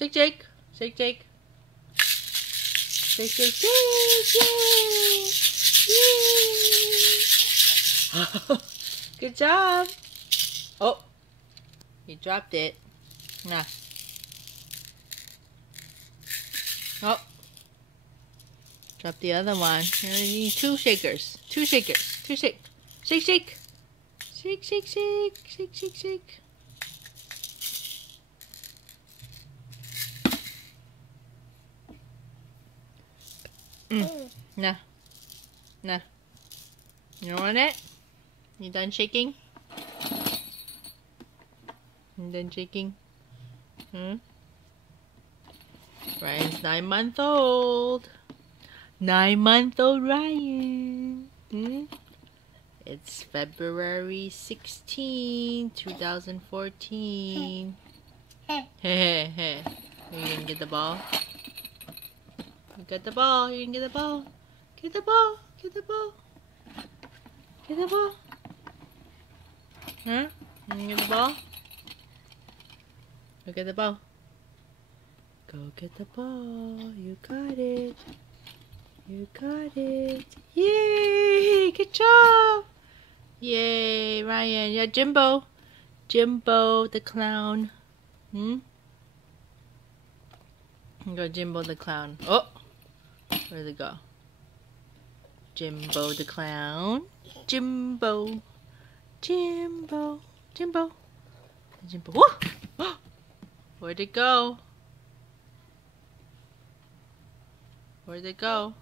Shake, shake. Shake, shake. Shake, shake, shake, yay. Good job. Oh, you dropped it. Nah. Oh. Drop the other one. You need 2 shakers. 2 shakers. 2 shake. Shake, shake. Shake, shake, shake. Shake, shake, shake. Nah. Nah. You don't want it? You done shaking? You done shaking? Ryan's 9-month-old. 9-month-old Ryan. It's February 16, 2014. Hey. You gonna get the ball? You got the ball. You can get the ball. Get the ball. Get the ball. Get the ball. Huh? You can get the ball? Go get the ball. Go get the ball. You got it. You got it. Yay! Good job. Yay, Ryan. Yeah, Jimbo. Jimbo the clown. Go Jimbo the clown. Oh! Where'd it go? Jimbo the clown. Jimbo. Jimbo. Jimbo. Jimbo. Whoa! Where'd it go? Where'd it go?